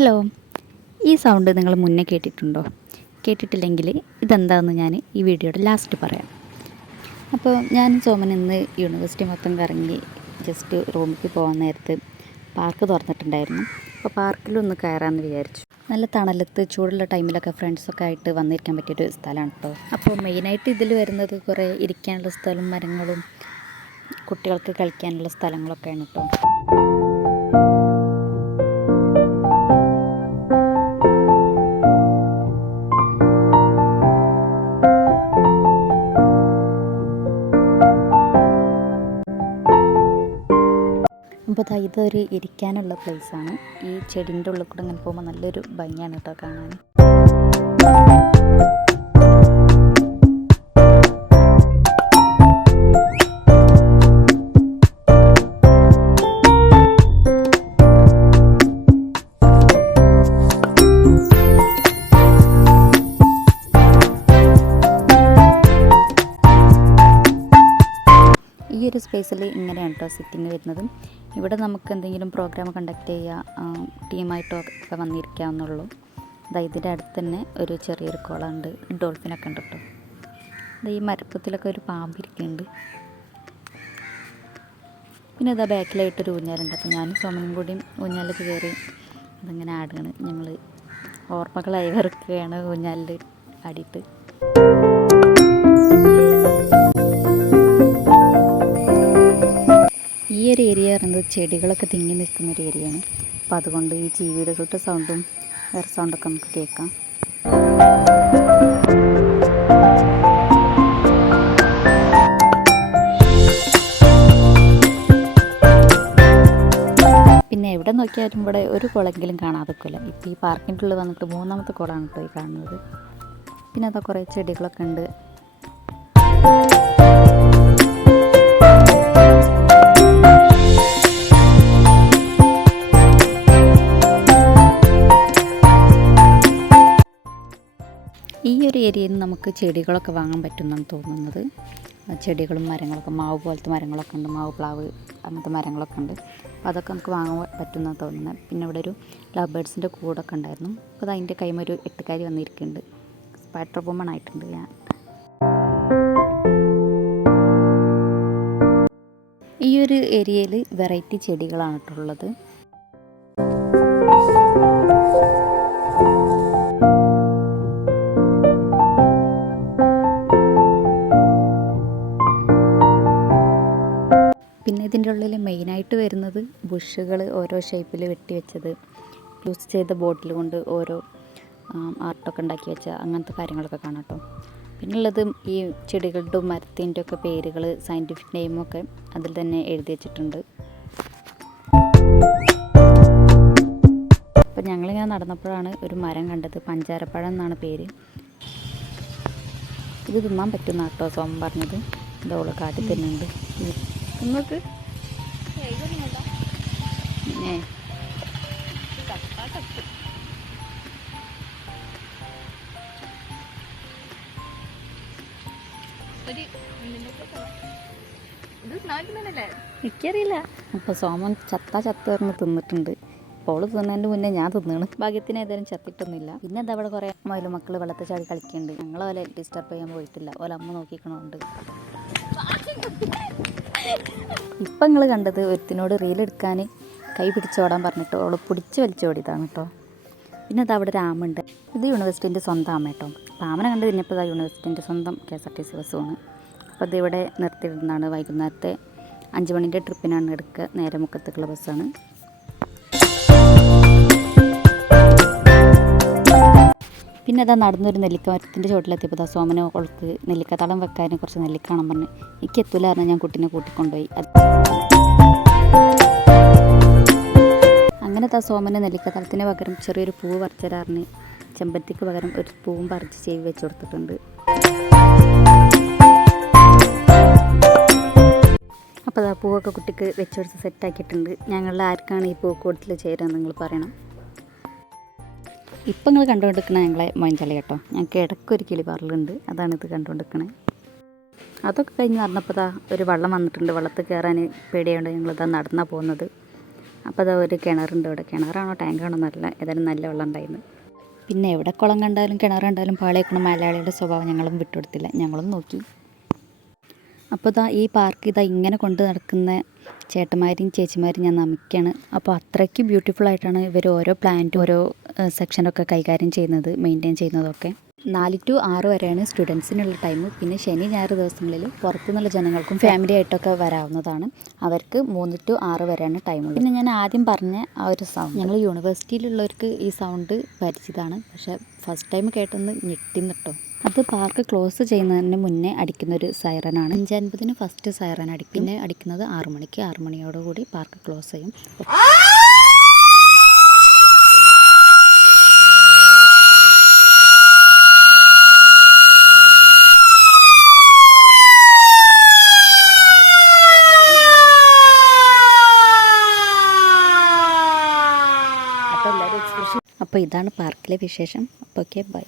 Hello, ഈ sound നിങ്ങൾ മുന്നേ കേട്ടിട്ടുണ്ടോ? കേട്ടിട്ടില്ലെങ്കിൽ ഇതെന്താണെന്ന് ഞാൻ ഈ വീഡിയോയുടെ ലാസ്റ്റ് പറയാം. അപ്പോൾ ഞാൻ സോമൻ ഇന്ന് യൂണിവേഴ്സിറ്റി മൊത്തം കറങ്ങി ജസ്റ്റ് റൂമിലേക്ക് പോകാൻ നേരത്ത് പാർക്ക് തുറന്നിട്ടുണ്ടായിരുന്നു. അപ്പോൾ പാർക്കിലൊന്ന് കയറാമെന്ന് വിചാരിച്ചു. നല്ല തണലത്ത് ചൂടുള്ള ടൈമിലൊക്കെ ഫ്രണ്ട്സൊക്കെ ആയിട്ട് വന്നിരിക്കാൻ പറ്റിയൊരു സ്ഥലമാണ് കേട്ടോ. അപ്പോൾ മെയിനായിട്ട് ഇതിൽ വരുന്നത് കുറേ ഇരിക്കാനുള്ള സ്ഥലവും മരങ്ങളും കുട്ടികൾക്ക് കളിക്കാനുള്ള സ്ഥലങ്ങളൊക്കെയാണ് കേട്ടോ. അപ്പോൾ ഇതൊരു ഇരിക്കാനുള്ള പ്ലേസാണ്. ഈ ചെടീൻ്റെ ഉള്ളിൽ കൂടെ ഇങ്ങനെ പോകുമ്പോൾ നല്ലൊരു ഭംഗിയാണ് കേട്ടോ കാണാൻ. ഈ ഒരു സ്പേസിൽ ഇങ്ങനെയാണ് കേട്ടോ സിറ്റിംഗ് വരുന്നത്. ഇവിടെ നമുക്ക് എന്തെങ്കിലും പ്രോഗ്രാം കണ്ടക്ട് ചെയ്യുക, ടീമായിട്ടൊക്കെ വന്നിരിക്കാവുന്നുള്ളൂ. ഇതിൻ്റെ അടുത്ത് തന്നെ ഒരു ചെറിയൊരു കുളമുണ്ട്, ഡോൾഫിനൊക്കെ ഉണ്ട് കേട്ടോ. ഈ മരപ്പത്തിലൊക്കെ ഒരു പാമ്പിരിക്കുന്നുണ്ട്. പിന്നെ ബാക്കിലായിട്ടൊരു ഊഞ്ഞാലുണ്ട്. അപ്പോൾ ഞാനും സോമനും കൂടി ഊഞ്ഞാലിലേക്ക് കയറി അതിങ്ങനെ ആടുകയാണ്. ഞങ്ങൾ ഓർമ്മകളായി വെറുക്കുകയാണ് ഊഞ്ഞാലിൽ ആടിയിട്ട്. ഈ ഒരു ഏരിയ പറയുന്നത് ചെടികളൊക്കെ തിങ്ങി നിൽക്കുന്നൊരു ഏരിയയാണ്. അപ്പോൾ അതുകൊണ്ട് ഈ ജീവികളുടെ സൗണ്ടും വേറെ സൗണ്ടൊക്കെ നമുക്ക് കേൾക്കാം. പിന്നെ എവിടെ നോക്കിയാലും ഇവിടെ ഒരു കുളമെങ്കിലും കാണാതെക്കില്ല. ഇപ്പോൾ ഈ പാർക്കിൻ്റെ ഉള്ളിൽ വന്നിട്ട് 3ാമത്തെ കുളമാണ് കേട്ടോ ഈ കാണുന്നത്. പിന്നെ അതാ കുറേ ചെടികളൊക്കെ ഉണ്ട്. ഈ ഒരു ഏരിയയിൽ നിന്ന് നമുക്ക് ചെടികളൊക്കെ വാങ്ങാൻ പറ്റുമെന്നാണ് തോന്നുന്നത്. ചെടികളും മരങ്ങളൊക്കെ, മാവ് പോലത്തെ മരങ്ങളൊക്കെ ഉണ്ട്, മാവ് പ്ലാവ് അങ്ങനത്തെ മരങ്ങളൊക്കെ ഉണ്ട്. അപ്പോൾ അതൊക്കെ നമുക്ക് വാങ്ങാൻ പറ്റുമെന്നാണ് തോന്നുന്നത്. പിന്നെ ഇവിടെ ഒരു ലവ് ബേർഡ്സിൻ്റെ കൂടൊക്കെ ഉണ്ടായിരുന്നു. അപ്പോൾ അതിൻ്റെ കൈമ ഒരു 8 വന്നിരിക്കുന്നുണ്ട്. സ്പൈഡർ വുമൺ ആയിട്ടുണ്ട് ഞാൻ. ഈ ഒരു ഏരിയയിൽ വെറൈറ്റി ചെടികളാണ് കേട്ടുള്ളത്. പിന്നെ ഇതിൻ്റെ ഉള്ളിൽ മെയിനായിട്ട് വരുന്നത് ബുഷുകൾ ഓരോ ഷേപ്പിൽ വെട്ടി വെച്ചത്, യൂസ് ചെയ്ത ബോട്ടിൽ കൊണ്ട് ഓരോ ആർട്ടൊക്കെ ഉണ്ടാക്കി വെച്ച അങ്ങനത്തെ കാര്യങ്ങളൊക്കെ കാണാം കേട്ടോ. പിന്നെ ഉള്ളത് ഈ ചെടികളുടെ മരത്തിൻ്റെ ഒക്കെ പേരുകൾ, സയൻറ്റിഫിക് നെയിമൊക്കെ അതിൽ തന്നെ എഴുതി വെച്ചിട്ടുണ്ട്. അപ്പോൾ ഞങ്ങളിങ്ങനെ നടന്നപ്പോഴാണ് ഒരു മരം കണ്ടത്. പഞ്ചാരപ്പഴം എന്നാണ് പേര്. ഇത് തിന്നാൻ പറ്റുന്ന കേട്ടോ സോമൻ പറഞ്ഞത്. ഇതോള് കാട്ടി തന്നെയുണ്ട്. നിങ്ങൾക്ക് എനിക്കറിയില്ല. അപ്പോൾ സോമൻ ചത്തേർന്ന് തിന്നിട്ടുണ്ട്. അപ്പോൾ തിന്നതിൻ്റെ മുന്നേ ഞാൻ തിന്നാണ്. ഭാഗ്യത്തിന് ഏതായാലും ചത്തിട്ടൊന്നുമില്ല. പിന്നെ എന്താ അവിടെ കുറേ മക്കൾ വെള്ളത്തിൽ ചാടി കളിക്കുന്നുണ്ട്. ഞങ്ങൾ ഓലെ ഡിസ്റ്റർബ് ചെയ്യാൻ പോയിട്ടില്ല. ഓല അമ്മ നോക്കിക്കണമുണ്ട്. ഇപ്പം നിങ്ങൾ കണ്ടത് ഒരുത്തിനോട് റീലെടുക്കാൻ കൈ പിടിച്ചോടാൻ പറഞ്ഞിട്ട് ഓൾ പിടിച്ച് വലിച്ചോടിയതാണ് കേട്ടോ. പിന്നെ അത് അവിടെ ഒരു ആമുണ്ട്. ഇത് യൂണിവേഴ്സിറ്റീൻ്റെ സ്വന്തം ആമ കേട്ടോ. അപ്പോൾ ആമനെ കണ്ട് കഴിഞ്ഞപ്പോൾ ഇതാ യൂണിവേഴ്സിറ്റീൻ്റെ സ്വന്തം KSRTC ബസ്സുമാണ്. അപ്പോൾ ഇതിവിടെ നിർത്തിയിടുന്നതാണ്. വൈകുന്നേരത്തെ 5 മണിൻ്റെ ട്രിപ്പിനാണ് എടുക്കുക. നേരെ മുക്കത്തേക്കുള്ള ബസ്സാണ്. പിന്നെ അതാ നടന്നൊരു നെല്ലിക്ക മരത്തിൻ്റെ ചോട്ടിലെത്തിയപ്പോൾ സോമനെ ഓൾക്ക് നെല്ലിക്കത്തളം വെക്കാൻ കുറച്ച് നെല്ലിക്കണം പറഞ്ഞ് എനിക്ക് എത്തൂല പറഞ്ഞാൽ ഞാൻ കുട്ടീനെ കൂട്ടിക്കൊണ്ടുപോയി. അങ്ങനെ സോമന് നെല്ലിക്കത്തളത്തിന് പകരം ചെറിയൊരു പൂവ് പറിച്ചു തരാറിന് ചെമ്പത്തിക്ക് പകരം ഒരു പൂവും പറിച്ച് ചെയ്ത് വെച്ച് കൊടുത്തിട്ടുണ്ട്. അപ്പോൾ ആ പൂവൊക്കെ കുട്ടിക്ക് വെച്ച് കൊടുത്ത് സെറ്റാക്കിയിട്ടുണ്ട്. ഞങ്ങളിൽ ആർക്കാണ് ഈ പൂക്കൂടത്തിൽ ചേരുക നിങ്ങൾ പറയണം. ഇപ്പം നിങ്ങൾ കണ്ടുകൊണ്ടിരിക്കണ ഞങ്ങളെ മൊയിൻചാളി കേട്ടോ. ഞങ്ങൾക്ക് ഇടയ്ക്കൊരു കിളി പറലുണ്ട്, അതാണിത് കണ്ടുകൊണ്ടിരിക്കണത്. അതൊക്കെ കഴിഞ്ഞ് നടന്നപ്പോൾ ഒരു വെള്ളം വന്നിട്ടുണ്ട്. വെള്ളത്തിൽ കയറാൻ പേടിയായതുകൊണ്ട് ഞങ്ങളിതാ നടന്നാണ് പോകുന്നത്. അപ്പോൾ അതാ ഒരു കിണറുണ്ട് ഇവിടെ. കിണറാണോ ടാങ്കാണോ എന്നല്ല, ഏതായാലും നല്ല വെള്ളം ഉണ്ടായിരുന്നു. പിന്നെ എവിടെ കുളം കണ്ടാലും കിണർ കണ്ടാലും പാളിയേക്കണം മലയാളിയുടെ സ്വഭാവം ഞങ്ങളും വിട്ടുകൊടുത്തില്ല, ഞങ്ങളും നോക്കി. അപ്പോൾ ഈ പാർക്ക് ഇങ്ങനെ കൊണ്ട് നടക്കുന്ന ചേട്ടന്മാരെയും ചേച്ചിമാരെയും ഞാൻ നമിക്കുകയാണ്. അപ്പോൾ അത്രയ്ക്ക് ബ്യൂട്ടിഫുള്ളായിട്ടാണ് ഇവർ ഓരോ പ്ലാന്റും ഓരോ സെക്ഷനൊക്കെ കൈകാര്യം ചെയ്യുന്നത്, മെയിൻറ്റെയിൻ ചെയ്യുന്നതൊക്കെ. 4 to 6 വരെയാണ് സ്റ്റുഡൻസിനുള്ള ടൈം. പിന്നെ ശനി ഞായർ ദിവസങ്ങളിൽ പുറത്തുനിന്നുള്ള ജനങ്ങൾക്കും ഫാമിലി ആയിട്ടൊക്കെ വരാവുന്നതാണ്. അവർക്ക് 3 to 6 വരെയാണ് ടൈമുള്ളത്. പിന്നെ ഞാൻ ആദ്യം പറഞ്ഞ ആ ഒരു സൗണ്ട്, ഞങ്ങൾ യൂണിവേഴ്സിറ്റിയിലുള്ളവർക്ക് ഈ സൗണ്ട് പരിചിതമാണ്. പക്ഷേ ഫസ്റ്റ് ടൈം കേട്ടൊന്ന് ഞെട്ടിന്നിട്ടോ. അത് പാർക്ക് ക്ലോസ് ചെയ്യുന്നതിന് മുന്നേ അടിക്കുന്നൊരു സൈറനാണ്. 5:50 ഫസ്റ്റ് സൈറൻ അടിക്കും. പിന്നെ അടിക്കുന്നത് 6 മണിക്ക്. 6 മണിയോടുകൂടി പാർക്ക് ക്ലോസ് ചെയ്യും. അപ്പോൾ ഇതാണ് പാർക്കിലെ വിശേഷം. അപ്പോൾ ഓക്കെ, ബൈ.